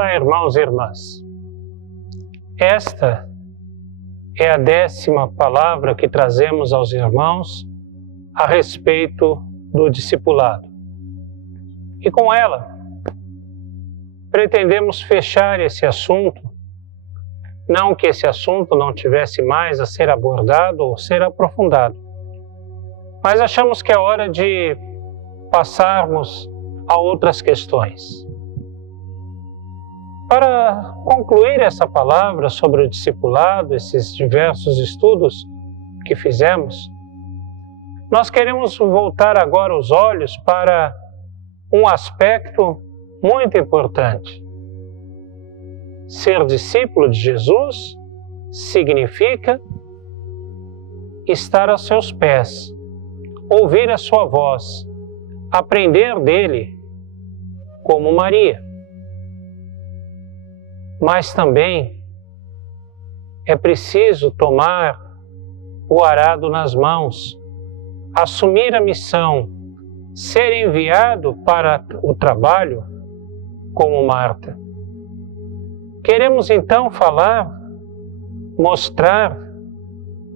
Olá, irmãos e irmãs. Esta é a 10ª palavra que trazemos aos irmãos a respeito do discipulado. E com ela, pretendemos fechar esse assunto, não que esse assunto não tivesse mais a ser abordado ou ser aprofundado, mas achamos que é hora de passarmos a outras questões. Para concluir essa palavra sobre o discipulado, esses diversos estudos que fizemos, nós queremos voltar agora os olhos para um aspecto muito importante. Ser discípulo de Jesus significa estar aos seus pés, ouvir a sua voz, aprender dele, como Maria. Mas também é preciso tomar o arado nas mãos, assumir a missão, ser enviado para o trabalho como Marta. Queremos então mostrar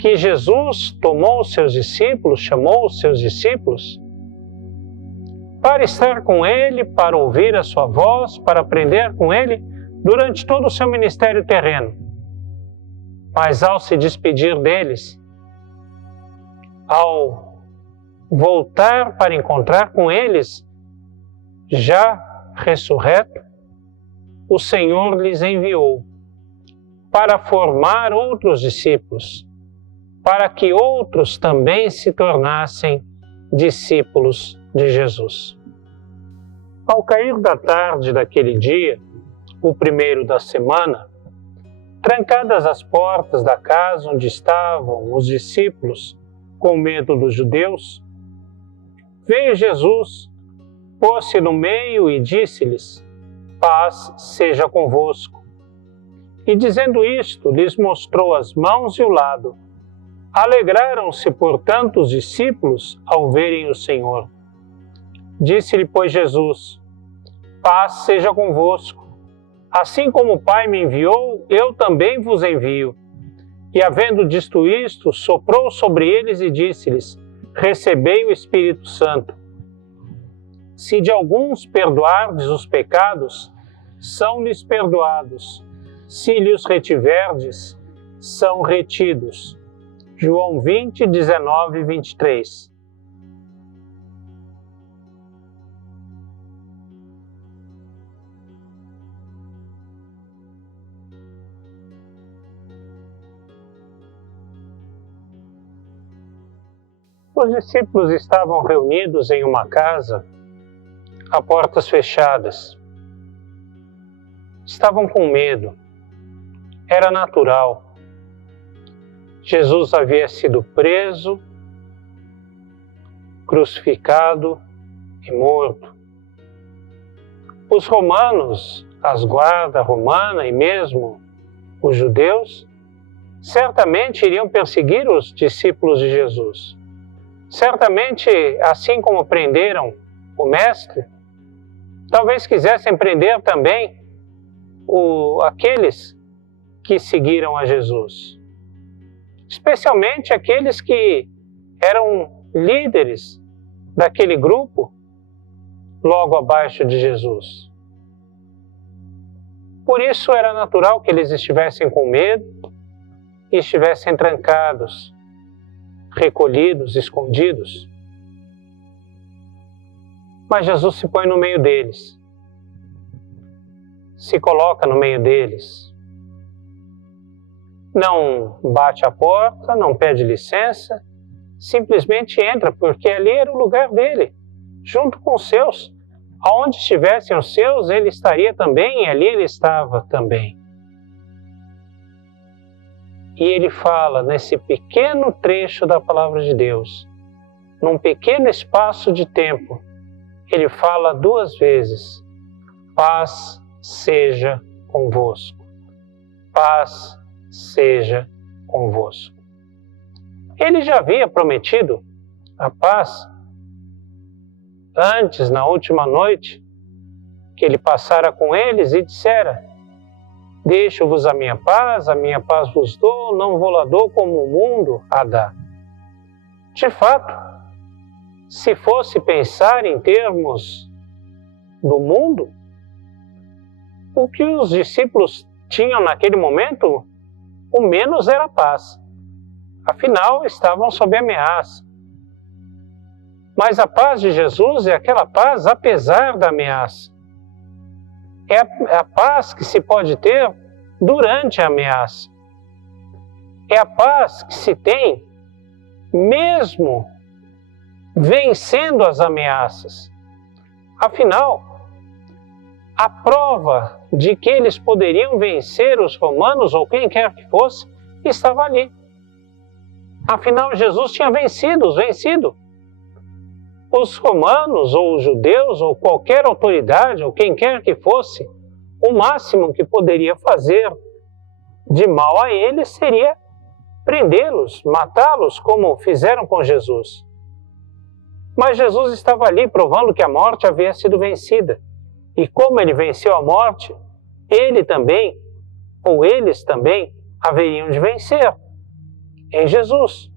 que Jesus tomou os seus discípulos, chamou os seus discípulos para estar com ele, para ouvir a sua voz, para aprender com ele durante todo o seu ministério terreno. Mas ao se despedir deles, ao voltar para encontrar com eles, já ressurreto, o Senhor lhes enviou para formar outros discípulos, para que outros também se tornassem discípulos de Jesus. Ao cair da tarde daquele dia, o primeiro da semana, trancadas as portas da casa onde estavam os discípulos, com medo dos judeus, veio Jesus, pôs-se no meio e disse-lhes: paz seja convosco. E dizendo isto, lhes mostrou as mãos e o lado. Alegraram-se, portanto, os discípulos ao verem o Senhor. Disse-lhe, pois, Jesus: paz seja convosco. Assim como o Pai me enviou, eu também vos envio. E havendo dito isto, soprou sobre eles e disse-lhes: recebei o Espírito Santo. Se de alguns perdoardes os pecados, são-lhes perdoados. Se lhes retiverdes, são retidos. João 20, 19 e 23. Os discípulos estavam reunidos em uma casa, a portas fechadas. Estavam com medo. Era natural. Jesus havia sido preso, crucificado e morto. Os romanos, as guardas romanas e mesmo os judeus, certamente iriam perseguir os discípulos de Jesus. Certamente, assim como prenderam o Mestre, talvez quisessem prender também aqueles que seguiram a Jesus. Especialmente aqueles que eram líderes daquele grupo logo abaixo de Jesus. Por isso era natural que eles estivessem com medo e estivessem trancados, recolhidos, escondidos. Mas Jesus se põe no meio deles, se coloca no meio deles. Não bate a porta, não pede licença, simplesmente entra, porque ali era o lugar dele, junto com os seus. Aonde estivessem os seus, ele estaria também, e ali ele estava também. E ele fala nesse pequeno trecho da palavra de Deus, num pequeno espaço de tempo, ele fala 2 vezes: paz seja convosco. Paz seja convosco. Ele já havia prometido a paz antes, na última noite, que ele passara com eles e dissera: deixo-vos a minha paz vos dou, não vou lá dou como o mundo a dá. De fato, se fosse pensar em termos do mundo, o que os discípulos tinham naquele momento, o menos era paz. Afinal, estavam sob ameaça. Mas a paz de Jesus é aquela paz apesar da ameaça. É a paz que se pode ter durante a ameaça. É a paz que se tem mesmo vencendo as ameaças. Afinal, a prova de que eles poderiam vencer os romanos ou quem quer que fosse estava ali. Afinal, Jesus tinha vencido. Os romanos, ou os judeus, ou qualquer autoridade, ou quem quer que fosse, o máximo que poderia fazer de mal a eles seria prendê-los, matá-los, como fizeram com Jesus. Mas Jesus estava ali provando que a morte havia sido vencida. E como ele venceu a morte, ele também, ou eles também, haveriam de vencer em Jesus.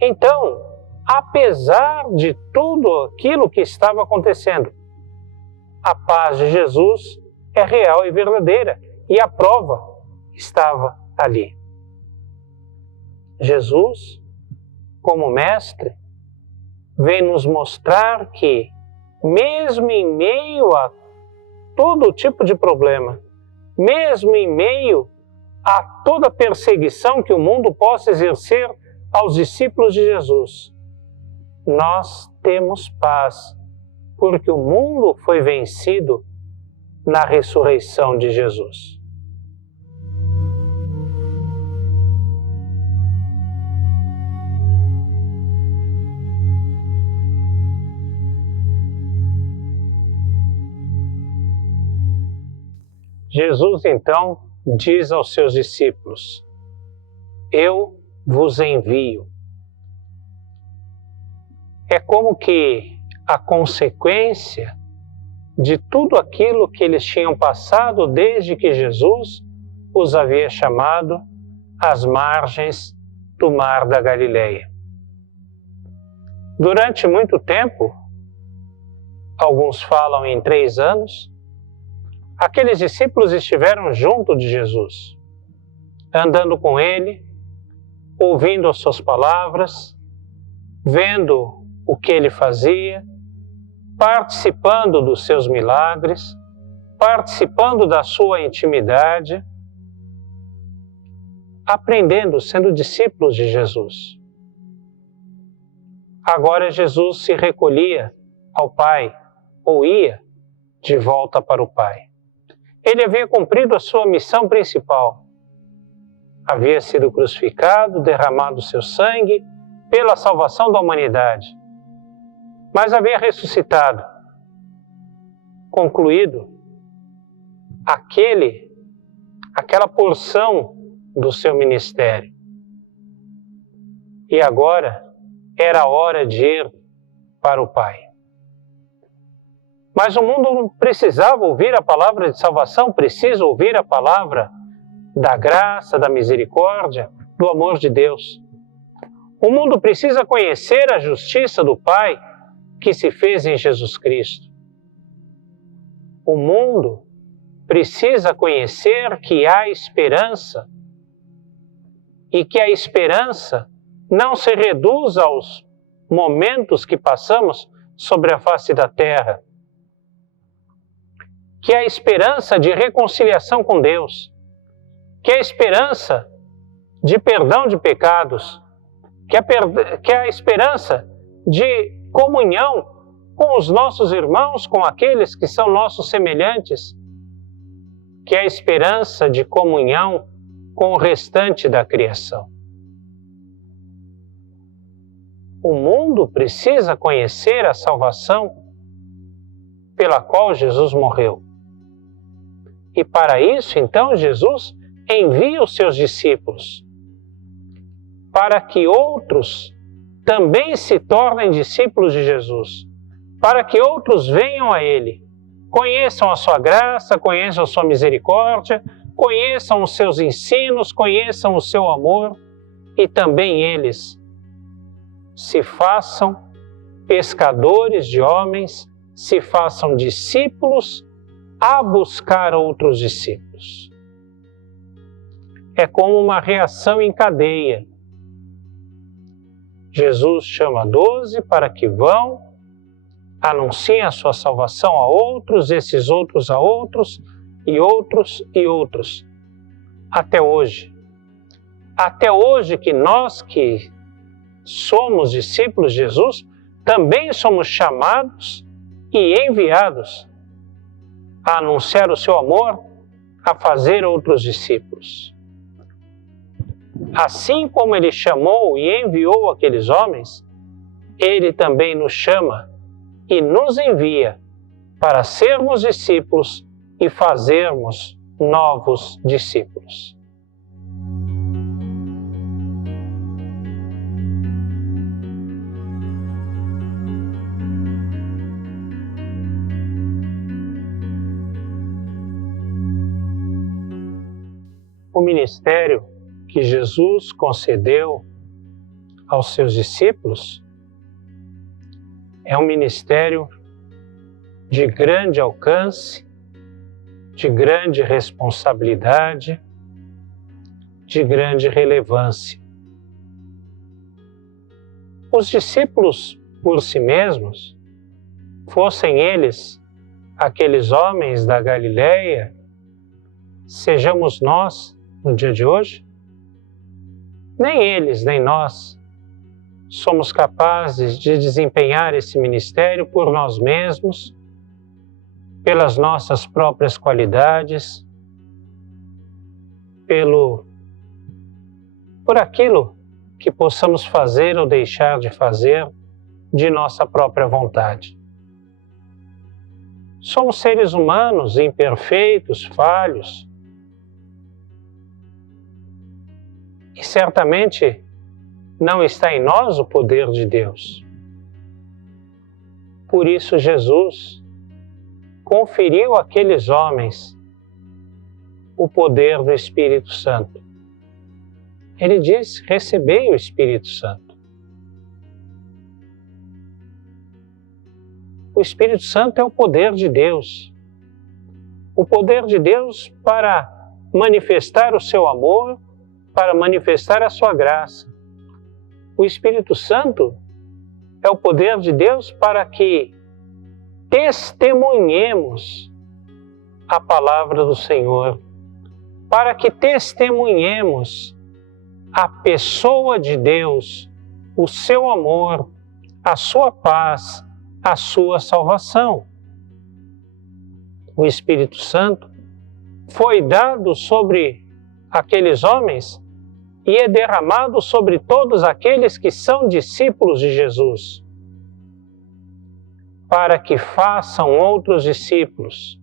Então, apesar de tudo aquilo que estava acontecendo, a paz de Jesus é real e verdadeira, e a prova estava ali. Jesus, como mestre, vem nos mostrar que, mesmo em meio a todo tipo de problema, mesmo em meio a toda perseguição que o mundo possa exercer aos discípulos de Jesus, nós temos paz, porque o mundo foi vencido na ressurreição de Jesus. Jesus então diz aos seus discípulos: eu vos envio. É como que a consequência de tudo aquilo que eles tinham passado desde que Jesus os havia chamado às margens do mar da Galileia. Durante muito tempo, alguns falam em 3 anos, aqueles discípulos estiveram junto de Jesus, andando com ele, ouvindo as suas palavras, vendo o que ele fazia, participando dos seus milagres, participando da sua intimidade, aprendendo, sendo discípulos de Jesus. Agora Jesus se recolhia ao Pai, ou ia de volta para o Pai. Ele havia cumprido a sua missão principal. Havia sido crucificado, derramado seu sangue pela salvação da humanidade. Mas havia ressuscitado, concluído aquela porção do seu ministério. E agora era a hora de ir para o Pai. Mas o mundo não precisava ouvir a palavra de salvação, precisa ouvir a palavra da graça, da misericórdia, do amor de Deus. O mundo precisa conhecer a justiça do Pai que se fez em Jesus Cristo. O mundo precisa conhecer que há esperança e que a esperança não se reduz aos momentos que passamos sobre a face da terra, que há esperança de reconciliação com Deus, que há esperança de perdão de pecados, que há esperança de comunhão com os nossos irmãos, com aqueles que são nossos semelhantes, que há esperança de comunhão com o restante da criação. O mundo precisa conhecer a salvação pela qual Jesus morreu. E para isso, então, Jesus envia os seus discípulos para que outros também se tornem discípulos de Jesus, para que outros venham a Ele conheçam a sua graça, conheçam a sua misericórdia, conheçam os seus ensinos, conheçam o seu amor e também eles se façam pescadores de homens, se façam discípulos a buscar outros discípulos. É como uma reação em cadeia. Jesus chama 12 para que vão, anunciem a sua salvação a outros, esses outros a outros, e outros e outros. Até hoje. Até hoje que nós que somos discípulos de Jesus, também somos chamados e enviados a anunciar o seu amor, a fazer outros discípulos. Assim como ele chamou e enviou aqueles homens, ele também nos chama e nos envia para sermos discípulos e fazermos novos discípulos. O ministério que Jesus concedeu aos seus discípulos é um ministério de grande alcance, de grande responsabilidade, de grande relevância. Os discípulos, por si mesmos, fossem eles aqueles homens da Galileia, sejamos nós no dia de hoje, nem eles, nem nós somos capazes de desempenhar esse ministério por nós mesmos, pelas nossas próprias qualidades, por aquilo que possamos fazer ou deixar de fazer de nossa própria vontade. Somos seres humanos, imperfeitos, falhos, e certamente não está em nós o poder de Deus. Por isso Jesus conferiu àqueles homens o poder do Espírito Santo. Ele diz: recebei o Espírito Santo. O Espírito Santo é o poder de Deus. O poder de Deus para manifestar o seu amor, para manifestar a sua graça. O Espírito Santo é o poder de Deus para que testemunhemos a palavra do Senhor, para que testemunhemos a pessoa de Deus, o seu amor, a sua paz, a sua salvação. O Espírito Santo foi dado sobre aqueles homens e é derramado sobre todos aqueles que são discípulos de Jesus, para que façam outros discípulos,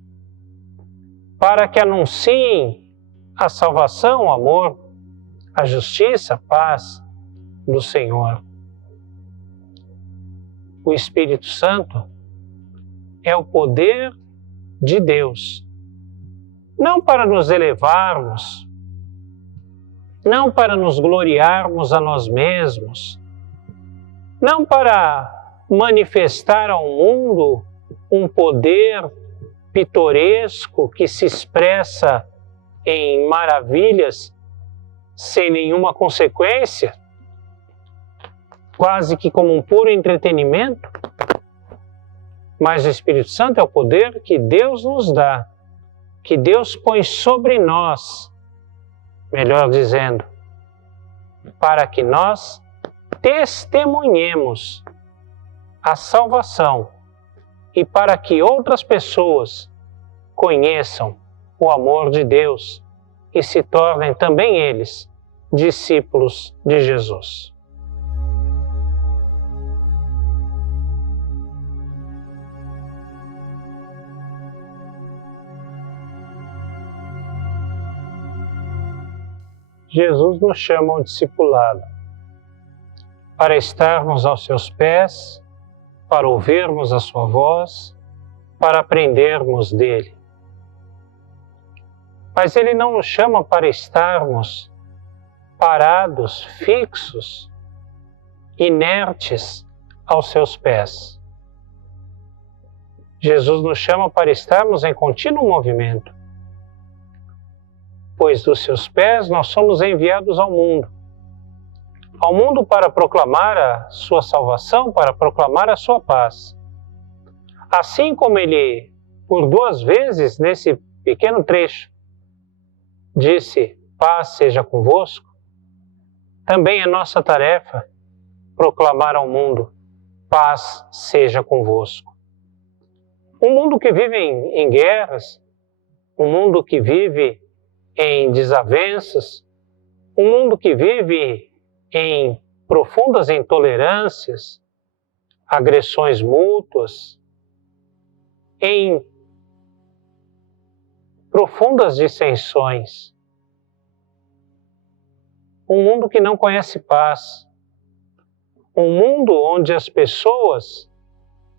para que anunciem a salvação, o amor, a justiça, a paz do Senhor. O Espírito Santo é o poder de Deus, não para nos elevarmos, não para nos gloriarmos a nós mesmos, não para manifestar ao mundo um poder pitoresco que se expressa em maravilhas sem nenhuma consequência, quase que como um puro entretenimento. Mas o Espírito Santo é o poder que Deus nos dá, que Deus põe sobre nós, melhor dizendo, para que nós testemunhemos a salvação e para que outras pessoas conheçam o amor de Deus e se tornem também eles discípulos de Jesus. Jesus nos chama ao discipulado, para estarmos aos seus pés, para ouvirmos a sua voz, para aprendermos dele. Mas ele não nos chama para estarmos parados, fixos, inertes aos seus pés. Jesus nos chama para estarmos em contínuo movimento, pois dos seus pés nós somos enviados ao mundo para proclamar a sua salvação, para proclamar a sua paz. Assim como ele, por 2 vezes nesse pequeno trecho, disse: paz seja convosco, também é nossa tarefa proclamar ao mundo: paz seja convosco. Um mundo que vive em guerras, um mundo que vive em desavenças, um mundo que vive em profundas intolerâncias, agressões mútuas, em profundas dissensões. Um mundo que não conhece paz. Um mundo onde as pessoas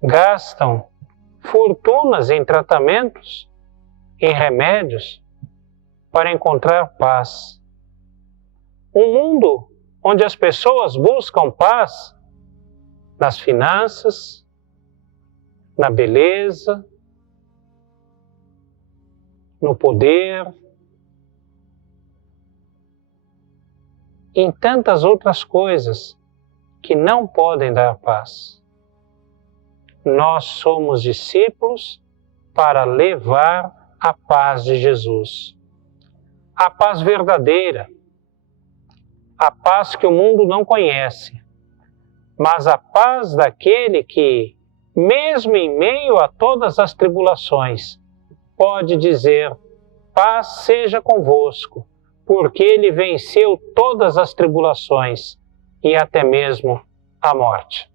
gastam fortunas em tratamentos, em remédios, para encontrar paz. Um mundo onde as pessoas buscam paz nas finanças, na beleza, no poder, em tantas outras coisas que não podem dar paz. Nós somos discípulos para levar a paz de Jesus. A paz verdadeira, a paz que o mundo não conhece, mas a paz daquele que, mesmo em meio a todas as tribulações, pode dizer: paz seja convosco, porque ele venceu todas as tribulações e até mesmo a morte.